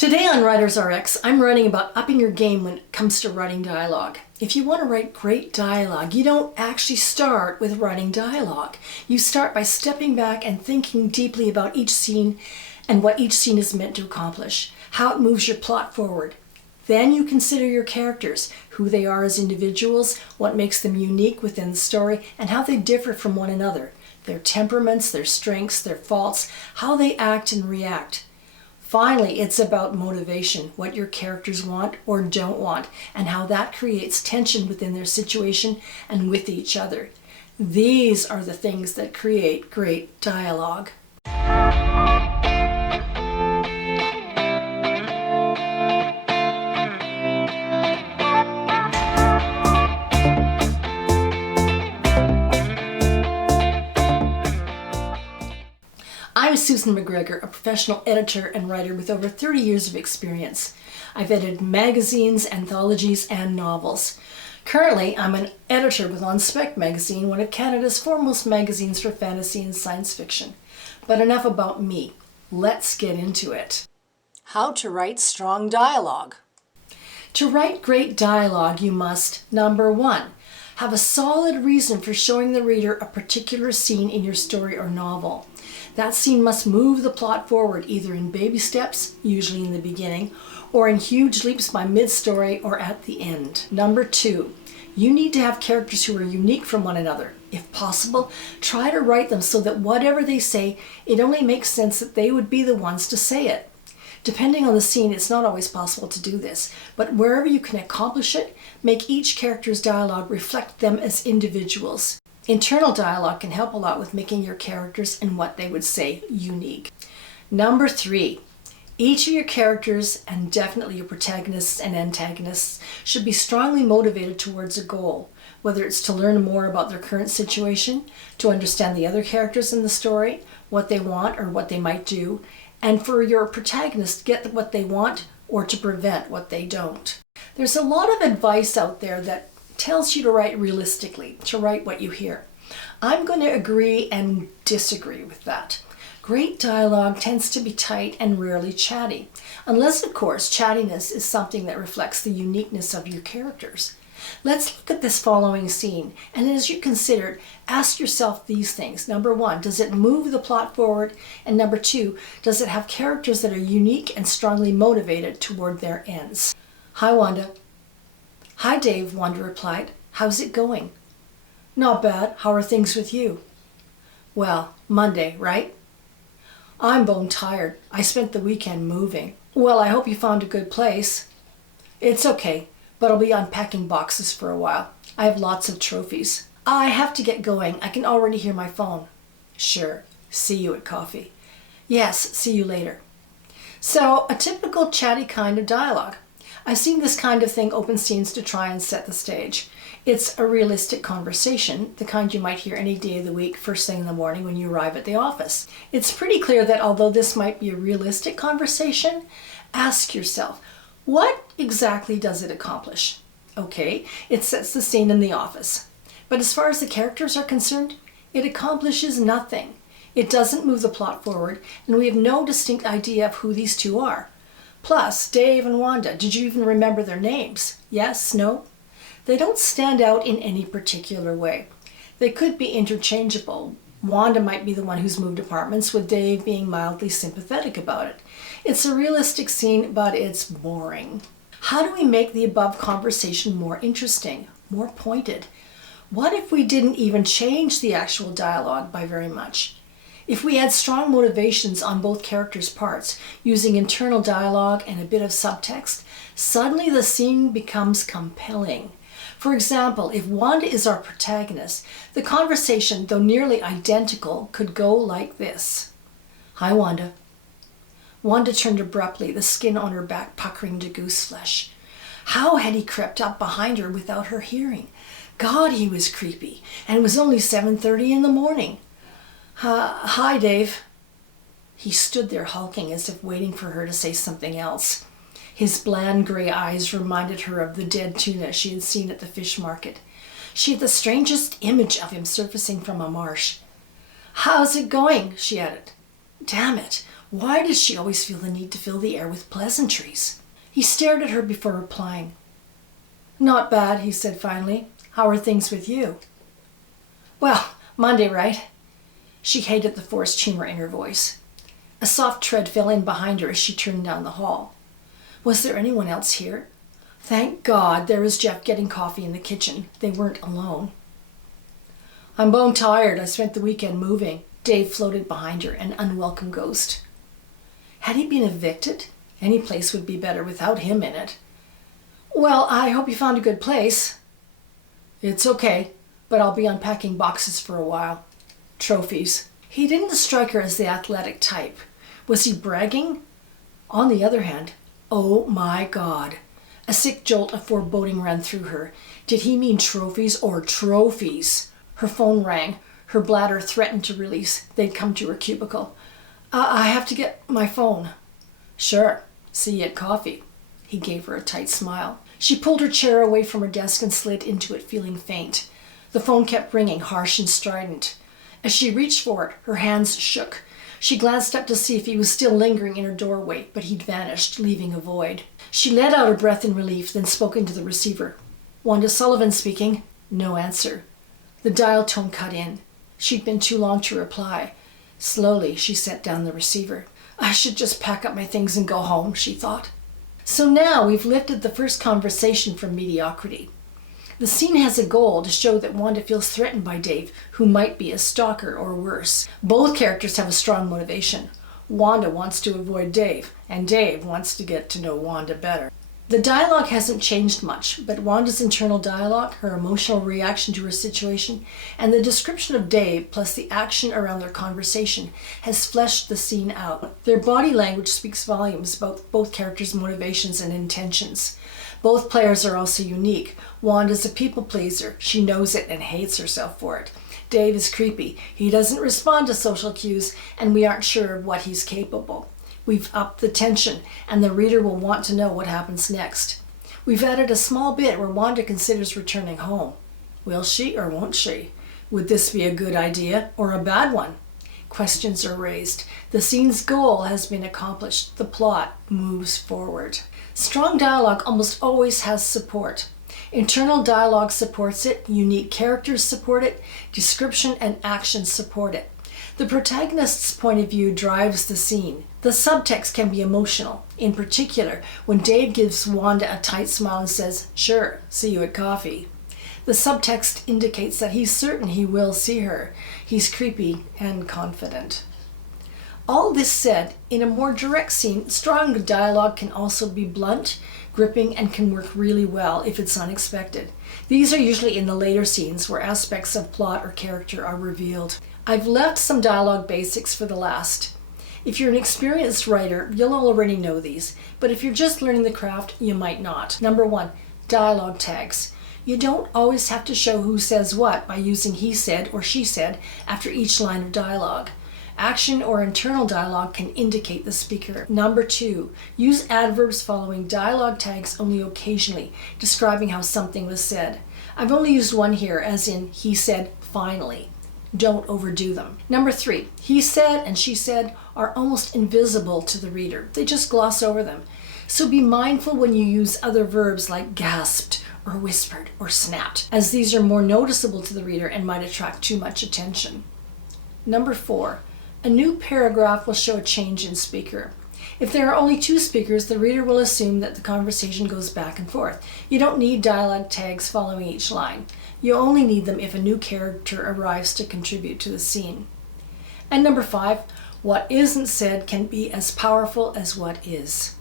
Today on Writers RX, I'm writing about upping your game when it comes to writing dialogue. If you want to write great dialogue, you don't actually start with writing dialogue. You start by stepping back and thinking deeply about each scene and what each scene is meant to accomplish, how it moves your plot forward. Then you consider your characters, who they are as individuals, what makes them unique within the story, and how they differ from one another, their temperaments, their strengths, their faults, how they act and react. Finally, it's about motivation, what your characters want or don't want, and how that creates tension within their situation and with each other. These are the things that create great dialogue. I'm Susan McGregor, a professional editor and writer with over 30 years of experience. I've edited magazines, anthologies, and novels. Currently, I'm an editor with On Spec magazine, one of Canada's foremost magazines for fantasy and science fiction. But enough about me. Let's get into it. How to write strong dialogue. To write great dialogue, you must, number one, have a solid reason for showing the reader a particular scene in your story or novel. That scene must move the plot forward either in baby steps, usually in the beginning, or in huge leaps by mid-story or at the end. Number two, you need to have characters who are unique from one another. If possible, try to write them so that whatever they say, it only makes sense that they would be the ones to say it. Depending on the scene, it's not always possible to do this, but wherever you can accomplish it, make each character's dialogue reflect them as individuals. Internal dialogue can help a lot with making your characters and what they would say unique. Number three, each of your characters, and definitely your protagonists and antagonists, should be strongly motivated towards a goal, whether it's to learn more about their current situation, to understand the other characters in the story, what they want or what they might do, and for your protagonist to get what they want or to prevent what they don't. There's a lot of advice out there that tells you to write realistically, to write what you hear. I'm going to agree and disagree with that. Great dialogue tends to be tight and rarely chatty, unless of course chattiness is something that reflects the uniqueness of your characters. Let's look at this following scene, and as you consider it, ask yourself these things. Number one, does it move the plot forward? And number two, does it have characters that are unique and strongly motivated toward their ends? Hi, Wanda. Hi, Dave, Wanda replied. How's it going? Not bad. How are things with you? Well, Monday, right? I'm bone tired. I spent the weekend moving. Well, I hope you found a good place. It's okay, but I'll be unpacking boxes for a while. I have lots of trophies. I have to get going. I can already hear my phone. Sure. See you at coffee. Yes, see you later. So, a typical chatty kind of dialogue. I've seen this kind of thing open scenes to try and set the stage. It's a realistic conversation, the kind you might hear any day of the week, first thing in the morning when you arrive at the office. It's pretty clear that although this might be a realistic conversation, ask yourself, what exactly does it accomplish? Okay, it sets the scene in the office. But as far as the characters are concerned, it accomplishes nothing. It doesn't move the plot forward, and we have no distinct idea of who these two are. Plus, Dave and Wanda, did you even remember their names? Yes? No? They don't stand out in any particular way. They could be interchangeable. Wanda might be the one who's moved apartments, with Dave being mildly sympathetic about it. It's a realistic scene, but it's boring. How do we make the above conversation more interesting, more pointed? What if we didn't even change the actual dialogue by very much? If we had strong motivations on both characters' parts, using internal dialogue and a bit of subtext, suddenly the scene becomes compelling. For example, if Wanda is our protagonist, the conversation, though nearly identical, could go like this. Hi, Wanda. Wanda turned abruptly, the skin on her back puckering to gooseflesh. How had he crept up behind her without her hearing? God, he was creepy, and it was only 7:30 in the morning. Hi, Dave. He stood there hulking as if waiting for her to say something else. His bland gray eyes reminded her of the dead tuna she had seen at the fish market. She had the strangest image of him surfacing from a marsh. How's it going? She added. Damn it. Why does she always feel the need to fill the air with pleasantries? He stared at her before replying. Not bad, he said finally. How are things with you? Well, Monday, right? She hated the forced humor in her voice. A soft tread fell in behind her as she turned down the hall. Was there anyone else here? Thank God, there was Jeff getting coffee in the kitchen. They weren't alone. I'm bone tired. I spent the weekend moving. Dave floated behind her, an unwelcome ghost. Had he been evicted? Any place would be better without him in it. Well, I hope you found a good place. It's okay, but I'll be unpacking boxes for a while. Trophies. He didn't strike her as the athletic type. Was he bragging? On the other hand, oh my God. A sick jolt of foreboding ran through her. Did he mean trophies or trophies? Her phone rang. Her bladder threatened to release. They'd come to her cubicle. I have to get my phone. Sure. See you at coffee. He gave her a tight smile. She pulled her chair away from her desk and slid into it, feeling faint. The phone kept ringing, harsh and strident. As she reached for it, her hands shook. She glanced up to see if he was still lingering in her doorway, but he'd vanished, leaving a void. She let out a breath in relief, then spoke into the receiver. Wanda Sullivan speaking. No answer. The dial tone cut in. She'd been too long to reply. Slowly, she set down the receiver. I should just pack up my things and go home, she thought. So now we've lifted the first conversation from mediocrity. The scene has a goal to show that Wanda feels threatened by Dave, who might be a stalker or worse. Both characters have a strong motivation. Wanda wants to avoid Dave, and Dave wants to get to know Wanda better. The dialogue hasn't changed much, but Wanda's internal dialogue, her emotional reaction to her situation, and the description of Dave, plus the action around their conversation, has fleshed the scene out. Their body language speaks volumes about both characters' motivations and intentions. Both players are also unique. Wanda's a people pleaser. She knows it and hates herself for it. Dave is creepy. He doesn't respond to social cues, and we aren't sure of what he's capable. We've upped the tension, and the reader will want to know what happens next. We've added a small bit where Wanda considers returning home. Will she or won't she? Would this be a good idea or a bad one? Questions are raised. The scene's goal has been accomplished. The plot moves forward. Strong dialogue almost always has support. Internal dialogue supports it, unique characters support it, description and action support it. The protagonist's point of view drives the scene. The subtext can be emotional. In particular, when Dave gives Wanda a tight smile and says, "Sure, see you at coffee." The subtext indicates that he's certain he will see her. He's creepy and confident. All this said, in a more direct scene, strong dialogue can also be blunt, gripping, and can work really well if it's unexpected. These are usually in the later scenes where aspects of plot or character are revealed. I've left some dialogue basics for the last. If you're an experienced writer, you'll already know these, but if you're just learning the craft, you might not. Number 1, dialogue tags. You don't always have to show who says what by using he said or she said after each line of dialogue. Action or internal dialogue can indicate the speaker. Number 2, use adverbs following dialogue tags only occasionally, describing how something was said. I've only used one here, as in he said finally. Don't overdo them. Number 3, he said and she said are almost invisible to the reader. They just gloss over them. So be mindful when you use other verbs like gasped or whispered or snapped, as these are more noticeable to the reader and might attract too much attention. Number 4, a new paragraph will show a change in speaker. If there are only 2 speakers, the reader will assume that the conversation goes back and forth. You don't need dialogue tags following each line. You only need them if a new character arrives to contribute to the scene. And number 5, what isn't said can be as powerful as what is.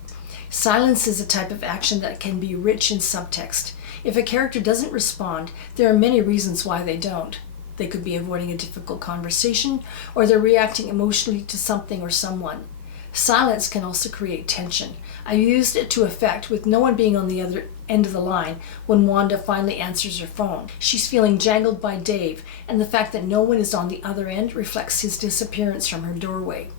Silence is a type of action that can be rich in subtext. If a character doesn't respond, there are many reasons why they don't. They could be avoiding a difficult conversation, or they're reacting emotionally to something or someone. Silence can also create tension. I used it to effect with no one being on the other end of the line when Wanda finally answers her phone. She's feeling jangled by Dave, and the fact that no one is on the other end reflects his disappearance from her doorway.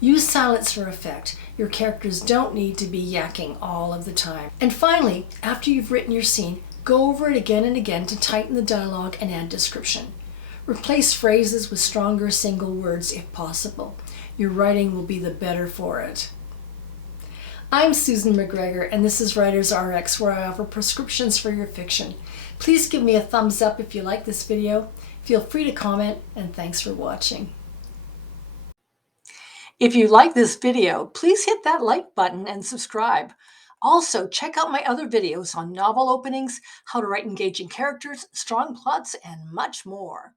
Use silence for effect. Your characters don't need to be yakking all of the time. And finally, after you've written your scene, go over it again and again to tighten the dialogue and add description. Replace phrases with stronger single words if possible. Your writing will be the better for it. I'm Susan McGregor, and this is Writers RX, where I offer prescriptions for your fiction. Please give me a thumbs up if you like this video. Feel free to comment, and thanks for watching. If you like this video, please hit that like button and subscribe. Also, check out my other videos on novel openings, how to write engaging characters, strong plots, and much more.